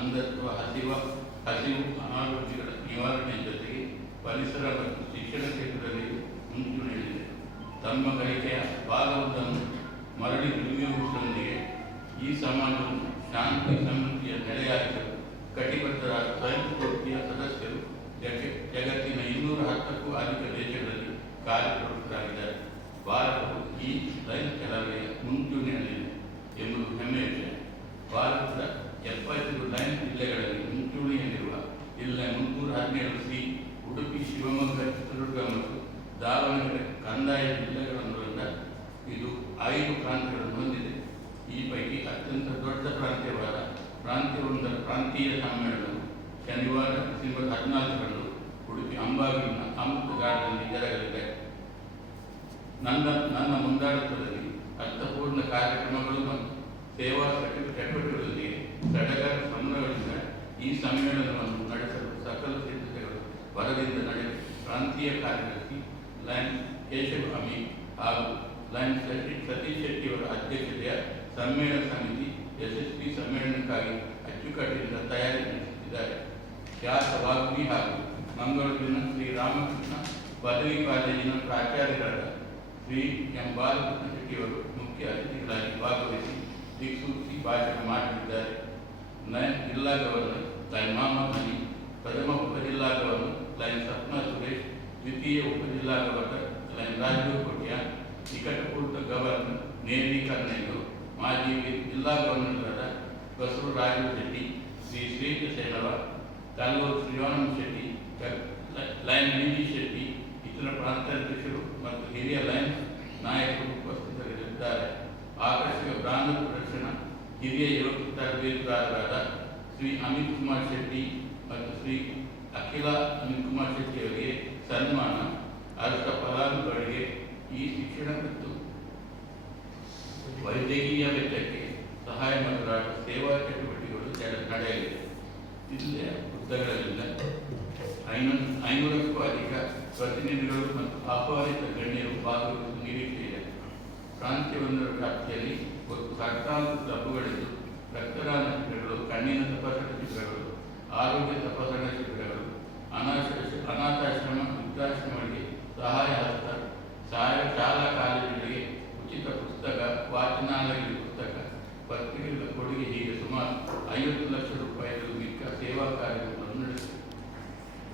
ಅಂಧತ್ವ, ಹಸಿವು ಅನಾರೋಗ್ಯಗಳ ನಿವಾರಣೆ ಜೊತೆಗೆ ಪರಿಸರ ಮತ್ತು ಶಿಕ್ಷಣ ಕ್ಷೇತ್ರದಲ್ಲಿ ಮುಂಚೂಣಿಯಲ್ಲಿದೆ. ತಮ್ಮ ಕಲಿಕೆಯ ಭಾಗವೊಂದನ್ನು ಮರಳಿ ದುರ್ಯೋಗಿಸುವುದರೊಂದಿಗೆ ಈ ಸಮಾಜವನ್ನು ಶಾಂತಿ ಸಮೃದ್ಧಿಯ ನೆಲೆಯಾಗಿಸಲು ಕಟಿಬದ್ಧರಾದ ಸ್ವಯಂ ಸ್ಫೂರ್ತಿಯ ಸದಸ್ಯರು ಜಗತ್ತಿನ 210ಕ್ಕೂ ಅಧಿಕ ದೇಶಗಳಲ್ಲಿ ಕಾರ್ಯಪ್ರವೃತ್ತರಾಗಿದ್ದಾರೆ. ಭಾರತವು ಈ ಲೈನ್ ಚಳವಳಿಯ ಮುಂಚೂಣಿಯಲ್ಲಿದೆ ಎಂಬುದು ಹೆಮ್ಮೆಯ ವಿಷಯ. ಭಾರತದ 75 ಲೈನ್ ಜಿಲ್ಲೆಗಳಲ್ಲಿ ಮುಂಚೂಣಿಯಲ್ಲಿರುವ ಜಿಲ್ಲೆ 317 ಸಿ, ಉಡುಪಿ, ಶಿವಮೊಗ್ಗ, ಚಿತ್ರದುರ್ಗ ಮತ್ತು ದಾವಣಗೆರೆ ಕಂದಾಯ ಜಿಲ್ಲೆಗಳೊಂದರಿಂದ ಇದು 5 ಪ್ರಾಂತ್ಯಗಳನ್ನು ಹೊಂದಿದೆ. ಈ ಪೈಕಿ ಅತ್ಯಂತ ದೊಡ್ಡ ಪ್ರಾಂತ್ಯವಾದ ಪ್ರಾಂತ್ಯವೊಂದರ ಪ್ರಾಂತೀಯ ಸಮ್ಮೇಳನವು ಶನಿವಾರ ಡಿಸೆಂಬರ್ 14ರಂದು ಉಡುಪಿ ಅಂಬಾಗಿಲಿನ ಅಮೃತ ಗಾರ್ಡನ್ನಲ್ಲಿ ಜರಗಲಿದೆ. ನನ್ನ ಮುಂದಾಳತ್ವದಲ್ಲಿ ಅರ್ಥಪೂರ್ಣ ಕಾರ್ಯಕ್ರಮಗಳು ಮತ್ತು ಸೇವಾ ಚಟುವಟಿಕೆಗಳೊಂದಿಗೆ ಸಡಗರ ಸಂಭ್ರಮಗಳಿಂದ ಈ ಸಮ್ಮೇಳನವನ್ನು ನಡೆಸಲು ಸಕಲ ಸಿದ್ಧತೆಗಳು ಹೊರದಿಂದ ನಡೆದ ಪ್ರಾಂತೀಯ ಕಾರ್ಯದರ್ಶಿ ಲೈನ್ ಕೇಶವ್ ಅಮಿ ಹಾಗೂ ಲೈನ್ ಸತೀಶ್ ಶೆಟ್ಟಿಯವರ ಅಧ್ಯಕ್ಷತೆಯ ಸಮ್ಮೇಳನ ಸಮಿತಿ ಯಶಸ್ವಿ ಸಮ್ಮೇಳನಕ್ಕಾಗಿ ಅಚ್ಚುಕಟ್ಟಿನಿಂದ ತಯಾರಿ ನಡೆಸುತ್ತಿದ್ದಾರೆ. ಖ್ಯಾತ ವಾಗ್ಮಿ ಹಾಗೂ ಮಂಗಳೂರಿನ ಶ್ರೀ ರಾಮಕೃಷ್ಣ ಪದವಿ ಕಾಲೇಜಿನ ಪ್ರಾಚಾರ್ಯರಾದ ಶ್ರೀ ಎಂ ಬಾಲಕೃಷ್ಣ ಶೆಟ್ಟಿಯವರು ಮುಖ್ಯ ಅತಿಥಿಗಳಾಗಿ ಭಾಗವಹಿಸಿ ದಿಕ್ಸೂಚಿ ಭಾಷಣ ಮಾಡಲಿದ್ದಾರೆ. ಲೈನ್ ಜಿಲ್ಲಾ ಗವರ್ನರ್ ಲೈನ್ ಮೊಹಮ್ಮದ್ ಅಲಿ, ಪ್ರಥಮ ಉಪಜಿಲ್ಲಾ ಗವರ್ನರ್ ಲೈನ್ ಸಪ್ನಾ ಸುರೇಶ್, ದ್ವಿತೀಯ ಉಪಜಿಲ್ಲಾ ಗವರ್ನರ್ ಲೈನ್ ರಾಜೀವ್ ಕೊಟ್ಯಾ, ನಿಕಟಪೂರ್ವ ಗವರ್ನರ್ ನೇಮಿ ಕರ್ನೆಯವರು, ಮಾಜಿ ಜಿಲ್ಲಾ ಗವರ್ನರ್ಗಳಾದ ಬಸವರಾಜು ಶೆಟ್ಟಿ, ಶ್ರೀ ಶ್ರೀಕ ಸೇನವ, ತಾಲೂರು ಶ್ರೀವಾನಂದ ಶೆಟ್ಟಿ, ಲೈನ್ ವಿಜಿ ಶೆಟ್ಟಿ, ಇತರ ಪ್ರಾಂತಾಧ್ಯಕ್ಷರು ಮತ್ತು ಹಿರಿಯ ಲೈನ್ ನಾಯಕರು ಉಪಸ್ಥಿತರಿದ್ದಾರೆ. ಆಕರ್ಷಕ ಬ್ರಾಂಡ್ ಪ್ರದರ್ಶನ, ಹಿರಿಯ ಯುವಕ ತರಬೇತುದಾರರಾದ ಶ್ರೀ ಅಮಿತ್ ಕುಮಾರ್ ಶೆಟ್ಟಿ ಮತ್ತು ಶ್ರೀ ಅಖಿಲ ಅಮಿತ್ ಕುಮಾರ್ ಶೆಟ್ಟಿಯವರಿಗೆ ಸನ್ಮಾನ, ಅರ್ಹ ಫಲಾನುಭವಿಗಳಿಗೆ ಈ ಶಿಕ್ಷಣ ಮತ್ತು ವೈದ್ಯಕೀಯ ವೆಚ್ಚಕ್ಕೆ ಸಹಾಯ ಮಾಡಲಾದ ಸೇವಾ ಚಟುವಟಿಕೆಗಳು ನಡೆಯಲಿದೆ. ಜಿಲ್ಲೆಯ ವೃತ್ತಗಳಲ್ಲಿಂದ 500ಕ್ಕೂ ಅಧಿಕ ಪ್ರತಿನಿಧಿಗಳು ಮತ್ತು ಆಹ್ವಾನಿತ ಗಣ್ಯರು ಭಾಗವಹಿಸುವ ನಿರೀಕ್ಷೆ ಇದೆ. ಪ್ರಾಂತ್ಯವೊಂದರ ವ್ಯಾಪ್ತಿಯಲ್ಲಿ ಒಟ್ಟು 14 ಕ್ಲಬ್ಗಳಿದ್ದು ರಕ್ತದಾನ ಶಿಬಿರಗಳು, ಕಣ್ಣಿನ ತಪಾಸಣಾ ಶಿಬಿರಗಳು, ಆರೋಗ್ಯ ತಪಾಸಣಾ ಶಿಬಿರಗಳು, ಅನಾಥಾಶ್ರಮ